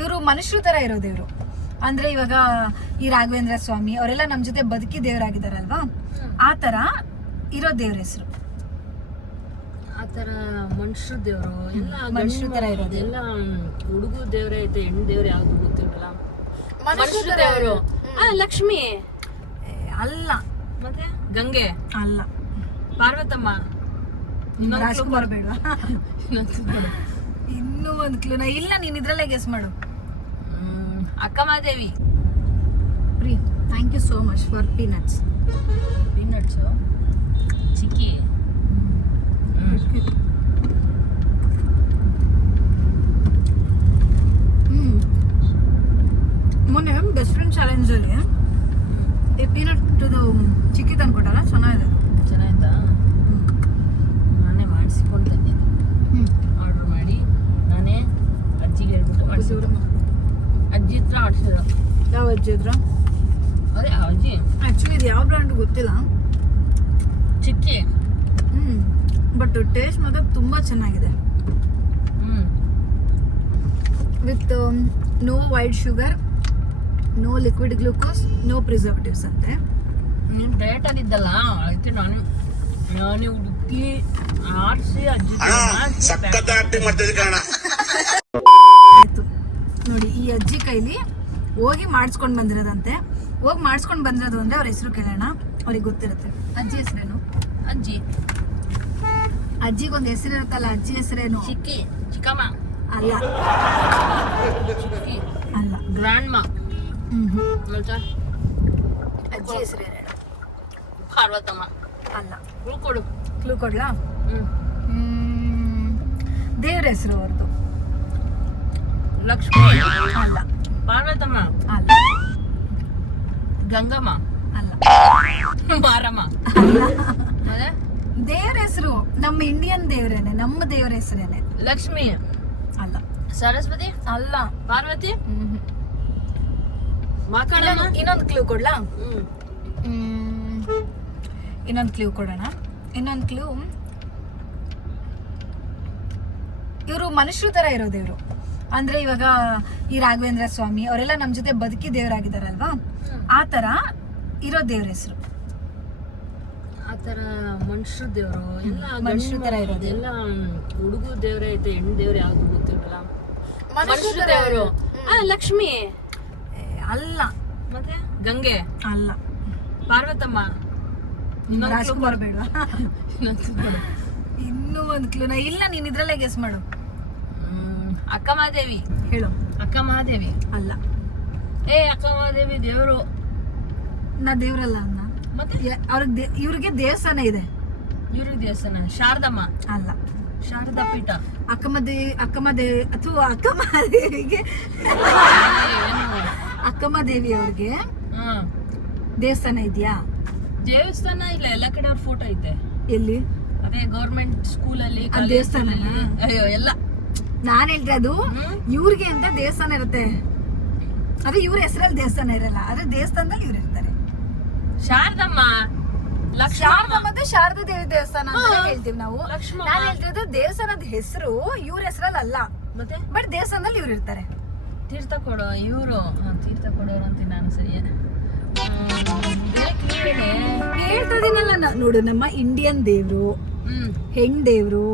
ಇವರು ಮನುಷ್ಯರು ತರ ಇರೋ ದೇವ್ರು. ಅಂದ್ರೆ ಇವಾಗ ಈ ರಾಘವೇಂದ್ರ ಸ್ವಾಮಿ ಅವರೆಲ್ಲ ನಮ್ ಜೊತೆ ಬದುಕಿ ದೇವರಾಗಿದಾರಲ್ವಾ, ಆ ತರ ಇರೋ ದೇವ್ರ ಹೆಸರು. ಆತರ ಮನುಷ್ಯರ ದೇವ್ರು ಎಲ್ಲ ಮನುಷ್ಯರ ತರ ಇರೋದು. ಎಲ್ಲ ಹುಡುಗ ದೇವ್ರೆ ಐತೆ, ಹೆಣ್ಣು ದೇವ್ರೆ ಯಾವ್ದು ಗೊತ್ತಿಲ್ವಲ್ಲ. ಮನುಷ್ಯರ ದೇವ್ರು ಲಕ್ಷ್ಮಿ ಅಲ್ಲ, ಮತ್ತೆ ಗಂಗೆ ಅಲ್ಲ, ಪಾರ್ವತಮ್ಮ, ರಾಜ್ಕುಮಾರ್ ಬೇಡವಾ? ಇನ್ನೂ ಒಂದು ಕ್ಲೂನ ಇಲ್ಲ, ನೀನ್ ಇದ್ರಲ್ಲೇ ಗೆಸ್ ಮಾಡು. ಅಕ್ಕಮಹಾದೇವಿ. ಪ್ರೀ, thank you so much for peanuts. Peanuts chikki. ಮೊನ್ನೆ ಬೆಸ್ಟ್ ಫ್ರೆಂಡ್ ಚಾಲೆಂಜ್ ಅಲ್ಲಿ ಈ ಪೀನಟ್ ಚಿಕ್ಕಿ ತಂದ್ಕೊಟ್ಟಲ್ಲ, ಚೆನ್ನಾಗಿದೆ. ಚೆನ್ನಾಯ್ತಾ? ನಾನೇ ಮಾಡಿಸಿಕೊಂಡು ತಂದಿದ್ದೆ, ಆರ್ಡರ್ ಮಾಡಿ ನಾನೇ ಅಜ್ಜಿಗೆ ಹೇಳ್ಬಿಟ್ಟು ಮಾಡಿಸಿದ್ರು. ಅಜ್ಜಿ ಹತ್ರ ಆಡ್ಸಿದ್ರು. ಯಾವ ಅಜ್ಜಿ ಹತ್ರ? ಅದೇ ಅಜ್ಜಿ. ಆಕ್ಚುಲಿ ಇದು ಯಾವ ಬ್ರ್ಯಾಂಡ್ ಗೊತ್ತಿಲ್ಲ, ಚಿಕ್ಕಿ. ಬಟ್ ಟೇಸ್ಟ್ ಮಾತ್ರ ತುಂಬಾ ಚೆನ್ನಾಗಿದೆ. With no white sugar, no liquid glucose, no preservatives ಅಂತೆ. ನೀನು ಡಯಟಲ್ಲಿ ಇದ್ದಲ್ಲ, ಅದಕ್ಕೆ ನಾನೇ ಹುಡುಕಿ ಆರಿಸಿ ಅಜ್ಜಿ ಆಯ್ತು ನೋಡಿ, ಈ ಅಜ್ಜಿ ಕೈಲಿ ಹೋಗಿ ಮಾಡಿಸ್ಕೊಂಡು ಬಂದಿರೋದಂತೆ. ಹೋಗಿ ಮಾಡಿಸ್ಕೊಂಡು ಬಂದಿರೋದು ಅಂದ್ರೆ ಅವ್ರ ಹೆಸರು ಕೇಳೋಣ, ಅವ್ರಿಗೆ ಗೊತ್ತಿರುತ್ತೆ. ಅಜ್ಜಿ ಹೆಸರೇನು? ಅಜ್ಜಿಗೊಂದು ಹೆಸರು ಇರುತ್ತಲ್ಲ, ಅಜ್ಜಿ ಹೆಸರೇನು? ಚಿಕ್ಕಿ, ಚಿಕ್ಕಮ್ಮ. ಅಲ್ಲ, ಚಿಕ್ಕಿ ಅಲ್ಲ, ಗ್ರ್ಯಾಂಡ್ ಮಾ. ಅಜ್ಜಿ ಹೆಸರೇನು? ಪಾರ್ವತಮ್ಮ. ಅಲ್ಲ. ಕೊಡು, ಕ್ಲೂ ಕೊಡ್ಲಾ? ದೇವ್ರ ಹೆಸರು ಅವ್ರದ್ದು. ಲಕ್ಷ್ಮಿ. ಅಲ್ಲ. ಪಾರ್ವತಮ್ಮ. ಅಲ್ಲ. ಗಂಗಮ್ಮ. ಅಲ್ಲ. ಮಾರಮ್ಮ. ಅಲ್ಲ. ದೇವ್ರ ಹೆಸರು ನಮ್ಮ ಇಂಡಿಯನ್ ದೇವ್ರೇನೆ, ನಮ್ಮ ದೇವ್ರ ಹೆಸರೇನೆ. ಲಕ್ಷ್ಮಿ. ಅಲ್ಲ. ಸರಸ್ವತಿ. ಅಲ್ಲ. ಪಾರ್ವತಿ. ಮಾಕಾಳಮ್ಮ. ಇನ್ನೊಂದು ಕ್ಲೂ ಕೊಡ್ಲಾ? ಇನ್ನೊಂದು ಕ್ಲೂ ಕೊಡೋಣ. ಇನ್ನೊಂದು ಕ್ಲೂ, ಇವರು ಮನುಷ್ಯರು ತರ ಇರೋ ದೇವ್ರು. ಅಂದ್ರೆ ಇವಾಗ ಈ ರಾಘವೇಂದ್ರ ಸ್ವಾಮಿ ಅವರೆಲ್ಲ ನಮ್ ಜೊತೆ ಬದುಕಿ ದೇವರಾಗಿದಾರಲ್ವಾ, ಆ ತರ ಇರೋ ದೇವ್ರ ಹೆಸರು. ಆತರ ಮನುಷ್ಯರ ದೇವ್ರು ಎಲ್ಲ ಮನುಷ್ಯರ ತರ ಇರೋದು. ಎಲ್ಲ ಹುಡುಗ ದೇವ್ರೆ ಐತೆ, ಹೆಣ್ಣು ದೇವ್ರೆ ಯಾವ್ದು ಗೊತ್ತಿಲ್ವಲ್ಲ. ಮನುಷ್ಯರ ದೇವ್ರು ಲಕ್ಷ್ಮಿ. ಅಲ್ಲ. ಮತ್ತೆ ಗಂಗೆ. ಅಲ್ಲ. ಪಾರ್ವತಮ್ಮ. ರಾಜ್ಕುಮಾರ್ ಬೇಡವಾ? ಇನ್ನೂ ಒಂದು ಕ್ಲೂನ ಇಲ್ಲ, ನೀನ್ ಇದ್ರಲ್ಲೇ ಗೆಸ್ ಮಾಡು. ಅಕ್ಕಮಹಾದೇವಿ. ಹೇಳು. ಅಕ್ಕಮಹಾದೇವಿ. ಅಲ್ಲ. ಅಕ್ಕಮಹಾದೇವಿ ದೇವ್ರು. ನಾ ದೇವ್ರಲ್ಲ ಅನ್ನ. ಮತ್ತೆ ಇವ್ರಿಗೆ ದೇವಸ್ಥಾನ ಇದೆ. ಇವ್ರಿಗೆ ದೇವಸ್ಥಾನ. ಶಾರದಮ್ಮ. ಅಲ್ಲ. ಶಾರದಾ ಪೀಠ. ಅಕ್ಕಮಹಾದೇವಿಗೆ ಅಕ್ಕಮಹಾದೇವಿ ಅವ್ರಿಗೆ ದೇವಸ್ಥಾನ ಇದೆಯಾ? ದೇವಸ್ಥಾನ ಇಲ್ಲ, ಎಲ್ಲ ಕಡೆ ಅವ್ರ ಫೋಟೋ ಐತೆ. ಎಲ್ಲಿ? ಅದೇ ಗೌರ್ಮೆಂಟ್ ಸ್ಕೂಲಲ್ಲಿ, ದೇವಸ್ಥಾನ. ಅಯ್ಯೋ ಎಲ್ಲ ನಾನ್ ಹೇಳ್ತೆ, ಅದು ಇವ್ರಿಗೆ ಅಂತ ದೇವಸ್ಥಾನ ಇರುತ್ತೆ. ಅದೇ ಇವ್ರ ಹೆಸರಲ್ಲಿ ದೇವಸ್ಥಾನ ಇರಲ್ಲ, ಆದ್ರೆ ದೇವಸ್ಥಾನದಲ್ಲಿ ಇವ್ರು ಇರ್ತಾರೆ. ಶಾರದಮ್ಮ. ಶಾರದಾ ಮತ್ತೆ ಶಾರದಾ ದೇವಿ ದೇವಸ್ಥಾನ ಅಂತ ಹೇಳ್ತೀವಿ ನಾವು. ನಾನು ಹೇಳ್ತಿರೋದು ದೇವಸ್ಥಾನದ ಹೆಸರು ಇವ್ರ ಹೆಸರಲ್ಲಿ ಅಲ್ಲ, ಮತ್ತೆ ಬಟ್ ದೇವಸ್ಥಾನದಲ್ಲಿ ಇವ್ರು ಇರ್ತಾರೆ. ತೀರ್ಥ ಕೊಡೋ ಇವರು, ತೀರ್ಥ ಕೊಡೋರು ಅಂತೀನಿ ನಾನು. ಸರಿ ಹೇಳ್ತಾ ಇದೀನಲ್ಲ ನೋಡು, ನಮ್ಮ ಇಂಡಿಯನ್ ದೇವ್ರು, ಹೆಣ್ ದೇವ್ರು.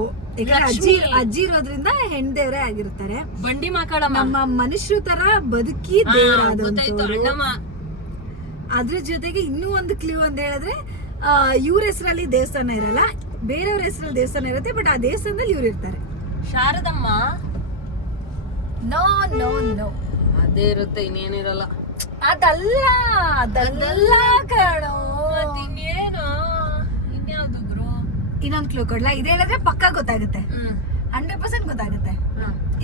ಅಜ್ಜಿ ಇರೋದ್ರಿಂದ ಹೆಣ್ ದೇವ್ರೇ ಆಗಿರ್ತಾರೆ. ಬಂಡಿ ಮಾಕಾಳಮ್ಮ. ನಮ್ಮ ಮನುಷ್ಯರು ತರ ಬದುಕಿ ದೇವರಾದಂತವ್ರು. ಅದ್ರ ಜೊತೆಗೆ ಇನ್ನೂ ಒಂದು ಕ್ಲೂ ಅಂತ ಹೇಳಿದ್ರೆ, ಇವ್ರ ಹೆಸರಲ್ಲಿ ದೇವಸ್ಥಾನ ಇರಲ್ಲ, ಬೇರೆಯವ್ರ ಹೆಸರಲ್ಲಿ ದೇವಸ್ಥಾನ ಇರುತ್ತೆ, ಬಟ್ ಆ ದೇವಸ್ಥಾನದಲ್ಲಿ ಇವ್ರು ಇರ್ತಾರೆ. ಶಾರದಮ್ಮ. ನೋ ನೋ ನೋ, ಅದೇ ಇರುತ್ತೆ, ಇನ್ನೇನಿರಲ್ಲ. ಅದಲ್ಲ ಕಣೋ. ಇನ್ನೇನು? ಇನ್ಯಾವ್ದು ಗುರು? ಇನ್ನೊಂದು ಕ್ಲೂ ಕೊಡ್ಲಾ? ಇದು ಹೇಳಿದ್ರೆ ಪಕ್ಕ ಗೊತ್ತಾಗುತ್ತೆ, 100% ಗೊತ್ತಾಗುತ್ತೆ.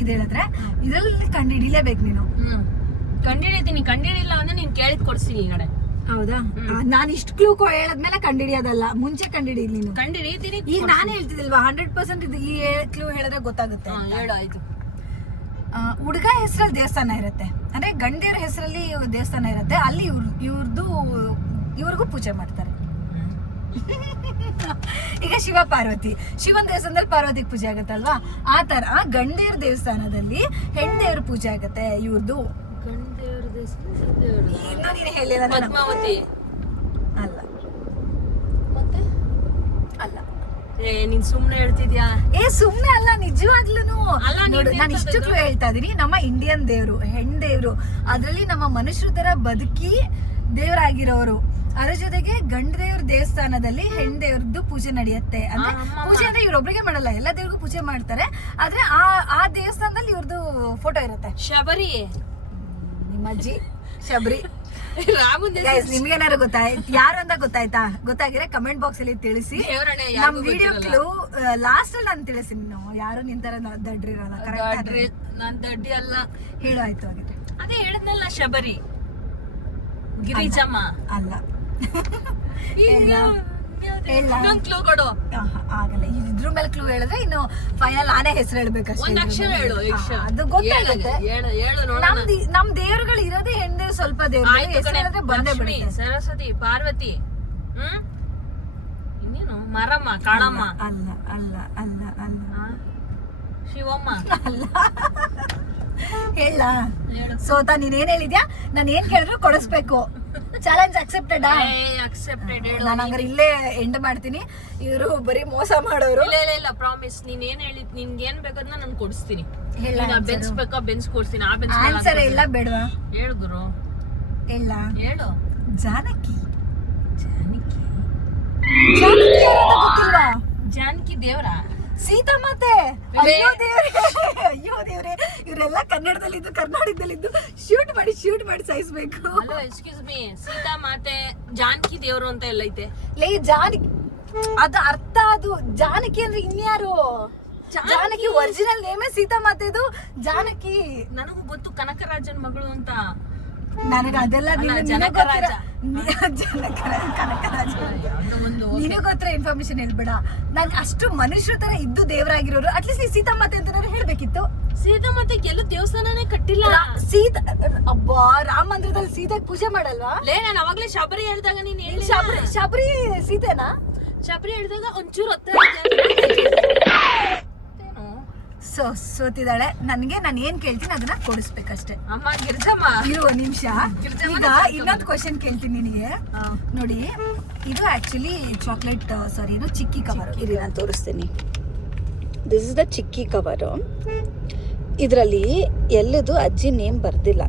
ಇದು ಹೇಳಿದ್ರೆ ಇದ್ರಲ್ಲಿ ಕಂಡುಹಿಡಿಲೇಬೇಕು ನೀನು. ಕಂಡಿಡಿತೀನಿ. ಕಂಡಿಡಿಲ್ಲ ಅಂದ್ರೆ ನೀನ್ ಕೇಳಿದ್ ಕೊಡ್ತೀನಿ ಈ ಕಡೆ. ಹೌದಾ? ನಾನು ಇಷ್ಟು ಕ್ಲೂ ಹೇಳದ್ಮೇಲೆ ಕಂಡಿಡಿಯೋದಲ್ಲ, ಮುಂಚೆ ಕಂಡಿಡಿಲಿ ನೀನು. ಕಂಡಿಡಿತೀನಿ. ಈಗ ನಾನು ಹೇಳ್ತಿದಿಲ್ವಾ, 100% ಇದು ಈ ಕ್ಲೂ ಹೇಳಿದ್ರೆ ಗೊತ್ತಾಗುತ್ತೆ. ಹೇಳು, ಆಯ್ತು. ಹುಡುಗ ಹೆಸರಲ್ಲಿ ದೇವಸ್ಥಾನ ಇರುತ್ತೆ, ಅಂದ್ರೆ ಗಂಡೇರ ಹೆಸರಲ್ಲಿ ದೇವಸ್ಥಾನ ಇರುತ್ತೆ, ಅಲ್ಲಿ ಇವ್ರಿಗೂ ಪೂಜೆ ಮಾಡ್ತಾರೆ. ಈಗ ಶಿವ ಪಾರ್ವತಿ, ಶಿವನ ದೇವಸ್ಥಾನದಲ್ಲಿ ಪಾರ್ವತಿಗೆ ಪೂಜೆ ಆಗತ್ತಲ್ವಾ, ಆ ತರ ಗಂಡೇವ್ರ ದೇವಸ್ಥಾನದಲ್ಲಿ ಹೆಣ್ದೇವ್ರ ಪೂಜೆ ಆಗತ್ತೆ. ಇವ್ರದ್ದು ಗಂಡೇವ್ರ ದೇವಸ್ಥಾನ ಇನ್ನೂ ನೀನು ಹೇಳಿಲ್ಲ. ಪದ್ಮಾವತಿ ಅಲ್ಲ ಮತ್ತೆ ಅಲ್ಲ. ನೀನ್ ಸುಮ್ನೆ ಹೇಳ್ತಿದ್ಯಾ? ಸುಮ್ನೆ ಅಲ್ಲ, ನಿಜವಾಗ್ಲೂನು. ಅಲ್ಲ, ನೋಡು, ನಾನು ಇಷ್ಟಕ್ಕೂ ಹೇಳ್ತಾ ಇದೀನಿ, ನಮ್ಮ ಇಂಡಿಯನ್ ದೇವ್ರು ಹೆಣ್ ದೇವ್ರು, ಅದ್ರಲ್ಲಿ ನಮ್ಮ ಮನುಷ್ಯರ ತರ ಬದುಕಿ ದೇವರಾಗಿರೋರು. ಅದ್ರ ಜೊತೆಗೆ ಗಂಡ ದೇವ್ರ ದೇವಸ್ಥಾನದಲ್ಲಿ ಹೆಣ್ ದೇವ್ರದ್ದು ಪೂಜೆ ನಡೆಯುತ್ತೆ. ಅಂದ್ರೆ ಪೂಜೆ ಅಂದ್ರೆ ಇವ್ರೊಬ್ರಿಗೆ ಮಾಡಲ್ಲ, ಎಲ್ಲ ದೇವ್ರಿಗೂ ಪೂಜೆ ಮಾಡ್ತಾರೆ. ಆದ್ರೆ ಆ ದೇವಸ್ಥಾನದಲ್ಲಿ ಇವ್ರದ್ದು ಫೋಟೋ ಇರುತ್ತೆ. ಶಬರಿ, ನಿಮ್ಮ ಅಜ್ಜಿ ಶಬರಿ. ರಾಮನ್ ನಿಮ್ಗೇನಾರು ಯಾರು ಅಂತ ಗೊತ್ತಾಗಿದ್ರೆ ಕಮೆಂಟ್ ಬಾಕ್ಸ್ ಅಲ್ಲಿ ತಿಳಿಸಿ. ನಮ್ ವಿಡಿಯೋ ಕ್ಲೂ ಲಾಸ್ಟ್ ಅಲ್ಲಿ ನಾನು ತಿಳಿಸ್ತೀನಿ. ನಾವು ಯಾರು ನಿಂತರ ದಡ್ರಿ ಇರಲ್ಲ. ನಾನ್ ದಡ್ಡಿ ಅಲ್ಲ. ಹೇಳು ಆಯ್ತು. ಹಾಗಾದ್ರೆ ಅದೇ ಹೇಳಿದ್ನಲ್ಲ, ಶಬರಿ, ಗಿರಿಜಮ್ಮ ಅಲ್ಲ. ಕ್ಲೂ ಕೊಡು. ಆಗಲ್ಲ, ಇದ್ರ ಮೇಲೆ ಕ್ಲೂ ಹೇಳಿದ್ರೆ ಇನ್ನು ಫೈನಲ್ ಆನೆ ಹೆಸರು ಹೇಳ್ಬೇಕಷ್ಟೇ. ಒಂದ್ ಅಕ್ಷರ ಹೇಳು. ಅದು ಗೊತ್ತಾಗುತ್ತೆ. ನಮ್ ದೇವ್ರುಗಳು ಇರೋದೇ ಹೆಣ್ಣು, ಸ್ವಲ್ಪ ದೇವ್ರು ಬಂದೇ ಬಿಡುತ್ತೆ. ಸರಸ್ವತಿ, ಪಾರ್ವತಿ, ಇನ್ನೇನು ಮರಮ್ಮ, ಕಾಳಮ್ಮ. ಅಲ್ಲ ಅಲ್ಲ ಅಲ್ಲ ಅಲ್ಲ. ಶಿವಮ್ಮ ಅಲ್ಲ. ಹೇಳ ಸೋತಾ, ನೀನೇನ್ ಹೇಳಿದ್ಯಾ? ನಾನು ಏನ್ ಕೇಳಿದ್ರು ಕೊಡಿಸ್ಬೇಕು. Challenge accepted? ನಾನು ಹಂಗಾರೆ ಇಲ್ಲೇ ಎಂಡ್ ಮಾಡ್ತೀನಿ. ಇವರು ಬರೀ ಮೋಸ ಮಾಡೋರು. ಇಲ್ಲ, ಪ್ರಾಮಿಸ್. ನೀನ್ ಏನ್ ಹೇಳಿದ್, ನಿನ್ಗೆ ಏನ್ ಬೇಕದ್ನ ನಾನು ಕೊಡಿಸ್ತೀನಿ. ಬೆನ್ಸ್ ಬೇಕಾ ಬೆನ್ಸ್ ಕೊಡ್ತೀನಿ. ಆ ಬೆನ್ಸ್ ಆನ್ಸರ್ ಇಲ್ಲ ಬೇಡವಾ? ಹೇಳು ಗುರು. ಇಲ್ಲ ಹೇಳು. ಜಾನಕಿ. ಜಾನಕಿ ಗೊತ್ತಿಲ್ವಾ? ಜಾನಕಿ ದೇವ್ರ? ಸೀತಾ ಮಾತೆ. ಅಯ್ಯೋ ದೇವ್ರೆ, ಇವರೆಲ್ಲ ಕನ್ನಡದಲ್ಲಿದ್ದು ಕರ್ನಾಟಕದಲ್ಲಿದ್ದು ಶೂಟ್ ಮಾಡಿ ಸಾಯಿಸ್ಬೇಕು. ಹಲೋ, ಎಕ್ಸ್ಕ್ಯೂಸ್ ಮೀ, ಸೀತಾ ಮಾತೆ ಜಾನಕಿ ದೇವ್ರು ಅಂತ ಎಲ್ಲ ಐತೆ. ಲೇ ಜಾನಕಿ, ಅದು ಅರ್ಥ. ಅದು ಜಾನಕಿ ಅಂದ್ರೆ ಇನ್ಯಾರು? ಜಾನಕಿ ಒರಿಜಿನಲ್ ನೇಮೇ ಸೀತಾ ಮಾತೆದು ಜಾನಕಿ. ನನಗೂ ಗೊತ್ತು, ಕನಕರಾಜನ್ ಮಗಳು ಅಂತ. ನನಗ ಅದೆಲ್ಲ ಜನಕರಾಜ. ನಿನಗೆ ಗೊತ್ತಿರೋ ಇನ್ಫಾರ್ಮೇಶನ್ ಹೇಳ್ಬೇಡ. ನಾನು ಅಷ್ಟು ಮನುಷ್ಯರ ತರ ಇದ್ದು ದೇವರಾಗಿರೋರು. ಅಟ್ಲೀಸ್ಟ್ ಈ ಸೀತಾ ಮಾತೆ ಅಂತ ಹೇಳ್ಬೇಕಿತ್ತು. ಸೀತಾ ಮಾತೆ ಎಲ್ಲೂ ದೇವಸ್ಥಾನನೇ ಕಟ್ಟಿಲ್ಲ. ಸೀತಾ ಅಬ್ಬಾ, ರಾಮ ಮಂದಿರದಲ್ಲಿ ಸೀತೆಗೆ ಪೂಜೆ ಮಾಡಲ್ವಾ? ನಾನು ಅವಾಗ್ಲೇ ಶಬರಿ ಹೇಳಿದಾಗ ನೀನ್ ಹೇಳಿ. ಶಬರಿ ಸೀತೆನಾ? ಶಬರಿ ಹೇಳಿದಾಗ ಒಂಚೂರು ಹತ್ರ ಸೋತಿದ್ದಾಳೆ. ನನ್ಗೆ ನಾನು ಏನ್ ಕೇಳ್ತೀನಿ ಅದನ್ನ ಕೊಡಿಸ್ಬೇಕಷ್ಟೇ. ಅಮ್ಮ ಗಿರ್ಜಮ್ಮ, ಇರು ಒಂದ್ ನಿಮಿಷ. ಈಗ ಇನ್ನೊಂದು ಕ್ವಶನ್ ಕೇಳ್ತೀನಿ ನಿನಗೆ. ನೋಡಿ, ಇದು ಆಕ್ಚುಲಿ ಚಾಕ್ಲೇಟ್, ಸಾರಿ ಏನು ಚಿಕ್ಕಿ ಕವರ್. ಇರಿ ನಾನು ತೋರಿಸ್ತೀನಿ. This is the chikki cover. ಇದರಲ್ಲಿ ಎಲ್ಲದು ಅಜ್ಜಿ ನೇಮ್ ಬರ್ದಿಲ್ಲ.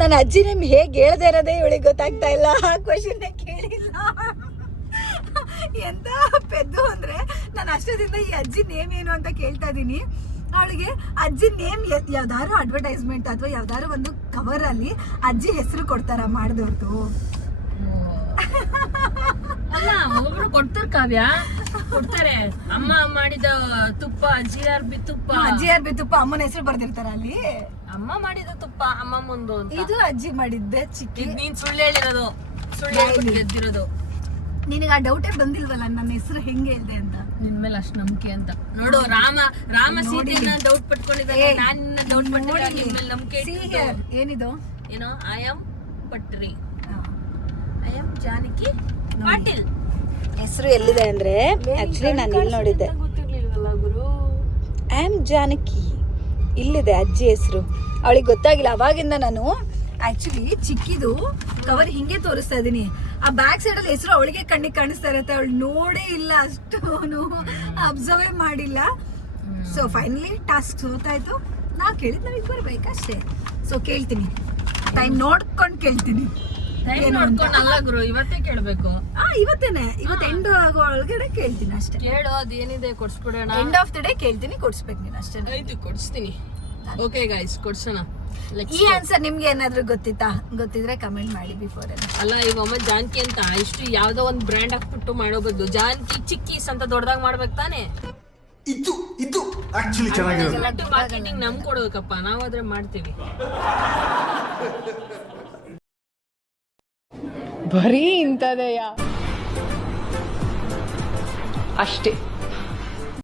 ನಾನು ಅಜ್ಜಿ ನೇಮ್ ಹೇಗೆ ಹೇಳ್ದೆ ಇರೋದೇ ಇವಳಿಗೆ ಗೊತ್ತಾಗ್ತಾ ಇಲ್ಲ. ಕ್ವಶನ್ ಕೇಳಿಲ್ಲ. ಎಂತ ಪೆದ್ದು ಅಂದ್ರೆ, ನಾನು ಅಷ್ಟದಿಂದ ಈ ಅಜ್ಜಿ ನೇಮ್ ಏನು ಅಂತ ಕೇಳ್ತಾ ಇದೀನಿ. ಅವಳಿಗೆ ಅಜ್ಜಿ ನೇಮ್ ಯಾವ್ದಾದ್ರು ಅಡ್ವರ್ಟೈಸ್ಮೆಂಟ್ ಅಥವಾ ಯಾವ್ದಾದ್ರು ಒಂದು ಕವರ್ ಅಲ್ಲಿ ಅಜ್ಜಿ ಹೆಸರು ಕೊಡ್ತಾರ ಮಾಡಿದವ್ರದ್ದು. ಅಲ್ಲ, ಒಬ್ಬರು ಕೊಡ್ತಾರೆ ಕಾವ್ಯ, ಕೊಡ್ತಾರೆ. ಅಮ್ಮ ಮಾಡಿದ ತುಪ್ಪ, GRB ತುಪ್ಪ. GRB ತುಪ್ಪ ಅಮ್ಮನ ಹೆಸರು ಬರ್ದಿರ್ತಾರ ಅಲ್ಲಿ. ಅಮ್ಮ ಮಾಡಿದ ತುಪ್ಪ ಅಮ್ಮ ಮುಂದು ಅಂತ. ಇದು ಅಜ್ಜಿ ಮಾಡಿದ್ದೆ ಚಿಕ್ಕಿ. ನೀನ್ ಸುಳ್ಳು ಹೇಳಿರೋದು, ಸುಳ್ಳು ಗೆದ್ದಿರೋದು. ನಿನಗೆ ಆ ಡೌಟೇ ಬಂದಿಲ್ವಲ್ಲ ನನ್ನ ಹೆಸರು ಹೆಂಗೆ ಹೇಳ್ದೆ ಅಂತ. ನಿನ್ ಮೇಲೆ ಅಷ್ಟು ನಂಬಿಕೆ ಅಂತ ನೋಡು. ರಾಮ ಸೀತೆನ ಡೌಟ್ ಪಟ್ಕೊಂಡಿದ್ದಾರೆ, ನಾನು ನಿನ್ನ ಡೌಟ್ ಪಟ್ಟಿಲ್ಲ. ನಿನ್ ಮೇಲೆ ನಂಬಿಕೆ ಇಟ್ಟಿದ್ದು. ಏನಿದು? ಏನೋ ಐ ಆಮ್ ಪಟ್ರಿ, ಐ ಆಮ್ ಜಾನಕಿ ಪಾಟೀಲ್. ಹೆಸರು ಎಲ್ಲಿದೆ ಅಂದ್ರೆ, ಆಕ್ಚುಲಿ ನಾನು ಇಲ್ಲಿ ನೋಡಿದ್ದೆ. ಗೊತ್ತಿರ್ಲಿಲ್ವಲ್ಲ ಗುರು. ಐ ಆಮ್ ಜಾನಕಿ ಇಲ್ಲಿದೆ ಅಜ್ಜಿ ಹೆಸರು. ಅವಳಿಗೆ ಗೊತ್ತಾಗಿಲ್ಲ. ಅವಾಗಿಂದ ನಾನು ಆಕ್ಚುಲಿ ಚಿಕ್ಕಿದು ಕವರ್ ಹಿಂಗೆ ತೋರಿಸ್ತಾ ಇದೀನಿ. ಆ ಬ್ಯಾಕ್ ಸೈಡ್ ಅಲ್ಲಿ ಹೆಸರು ಅವಳಿಗೆ ಕಣ್ಣಿಗೆ ಕಾಣಿಸ್ತಾ ಇರುತ್ತೆ. ಅವಳು ನೋಡೇ ಇಲ್ಲ, ಅಷ್ಟು ಅಬ್ಸರ್ವೇ ಮಾಡಿಲ್ಲ. ಸೊ ಫೈನಲಿ ಟಾಸ್ಕ್ ಸೋತಾಯ್ತು. ನಾ ಕೇಳಿದ್ ನಮಗೆ ಬರ್ಬೇಕಷ್ಟೇ. ಸೊ ಕೇಳ್ತೀನಿ, ಟೈಮ್ ನೋಡ್ಕೊಂಡು ಕೇಳ್ತೀನಿ. ನೋಡ್ಕೊಂಡಲ್ಲ ಗುರು, ಇವತ್ತೇ ಕೇಳ್ಬೇಕು. ಇವತ್ತೇನೆ, ಇವತ್ತು ಎಂಡ್ ಆಗೋ ಒಳಗಡೆ ಕೇಳ್ತೀನಿ ಅಷ್ಟೇ. ಕೇಳು, ಅದೇನಿದೆ ಕೊಡ್ಸ್ಬಿಡೋಣ. ಎಂಡ್ ಆಫ್ ದ ಡೇ ಕೇಳ್ತೀನಿ, ಕೊಡ್ಸ್ಬೇಕು ನೀನು ಅಷ್ಟೇ. ಆಯ್ತು, ಕೊಡ್ಸ್ತೀನಿ. Okay guys, ಕೊಡ್ಸೋಣ. ಈ ಆನ್ಸರ್ ನಿಮ್ಗೆ ಏನಾದ್ರು ಗೊತ್ತಿದ್ರೆ ಕಮೆಂಟ್ ಮಾಡಿ ಬಿಫೋರ್. ಅಲ್ಲ, ಇವಮ್ಮ ಜಾನಕಿ ಅಂತ ಇಷ್ಟು ಯಾವ್ದೋ ಒಂದು ಬ್ರ್ಯಾಂಡ್ ಹಾಕ್ಬಿಟ್ಟು ಮಾಡೋ ಬದಲು ಜಾನಕಿ ಚಿಕ್ಕೀಸ್ ಅಂತ ದೊಡ್ಡದಾಗಿ ಮಾಡ್ಬೇಕು ತಾನೆ. ಇದು ಆಕ್ಚುಲಿ ಚೆನ್ನಾಗಿರೋದು. ಮಾರ್ಕೆಟಿಂಗ್ ನಮ್ ಕೊಡ್ಬೇಕಪ್ಪ, ನಾವಾದ್ರೆ ಮಾಡ್ತೀವಿ. ಬರೀ ಇಂಥದೆಯಾ ಅಷ್ಟೇ.